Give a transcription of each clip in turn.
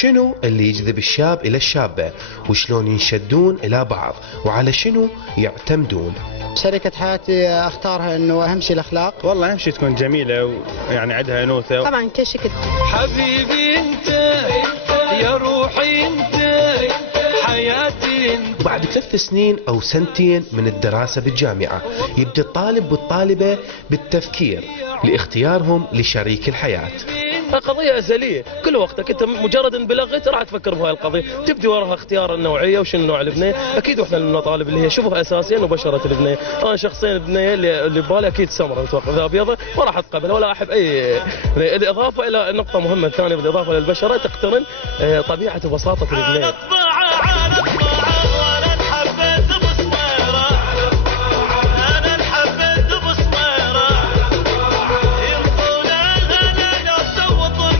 شنو اللي يجذب الشاب إلى الشابة، وشلون ينشدون إلى بعض، وعلى شنو يعتمدون. شريكة حياتي اختارها انه اهم شيء الاخلاق. والله اهم شيء تكون جميلة ويعني عندها انوثة. طبعا كشكل. حبيبي انت يا روحي انت حياتي انت. وبعد 3 سنين أو سنتين من الدراسة بالجامعة يبدأ الطالب والطالبة بالتفكير لاختيارهم لشريك الحياة. قضية أزلية، كل وقتك أنت مجرد أن بلغت راح تفكر بهاي القضية، تبدي وراها اختيار النوعية وشنو نوع البنية، أكيد واحدة من المطالب اللي هي شوفها أساسيا وبشرة البنية، أنا شخصيا البنية اللي ببالي أكيد سمرة متوقع، إذا أبيضة ما راح أتقبل ولا أحب أي. بالإضافة إلى نقطة مهمة ثانية، بالإضافة للبشرة تقترن طبيعة وبساطة البنية.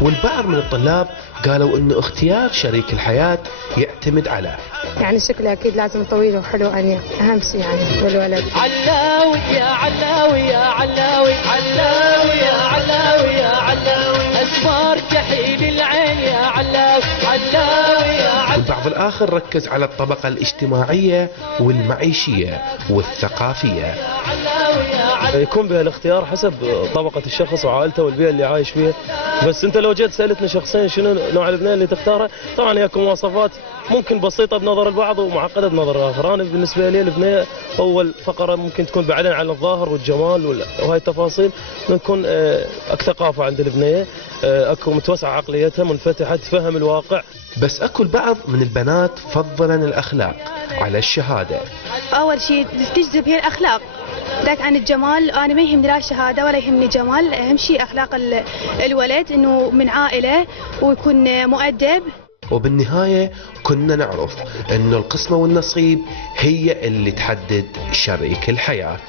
والبعض من الطلاب قالوا انه اختيار شريك الحياة يعتمد على يعني شكله اكيد لازم طويل وحلو، اني اهم شيء يعني والولد. علاوي يا علاوي يا علاوي علاوي يا علاوي يا علاوي اسمار كحيل العين يا علاوي علاوي يا علاوي. والبعض الاخر ركز على الطبقة الاجتماعية والمعيشية والثقافية. يكون بها الاختيار حسب طبقة الشخص وعائلته والبيئة اللي عايش فيها، بس انت لو جيت سألتني شخصيا شنو نوع البنية اللي تختارها، طبعا هي مواصفات ممكن بسيطة بنظر البعض ومعقدة بنظر الآخر. أنا بالنسبة لي البنية أول فقرة ممكن تكون بعيدا عن الظاهر والجمال وهاي التفاصيل، نكون أكثر ثقافة عند البنية، أكو متوسعة عقليتها، منفتحة، تفهم الواقع. بس أكو البعض من البنات فضلا الأخلاق على الشهادة. اول شيء تجذب هي الاخلاق، ذاك عن الجمال انا ما يهمني لا شهاده ولا يهمني جمال، اهم شيء اخلاق الولد، انه من عائله ويكون مؤدب. وبالنهاية كنا نعرف أنه القسمة والنصيب هي اللي تحدد شريك الحياة.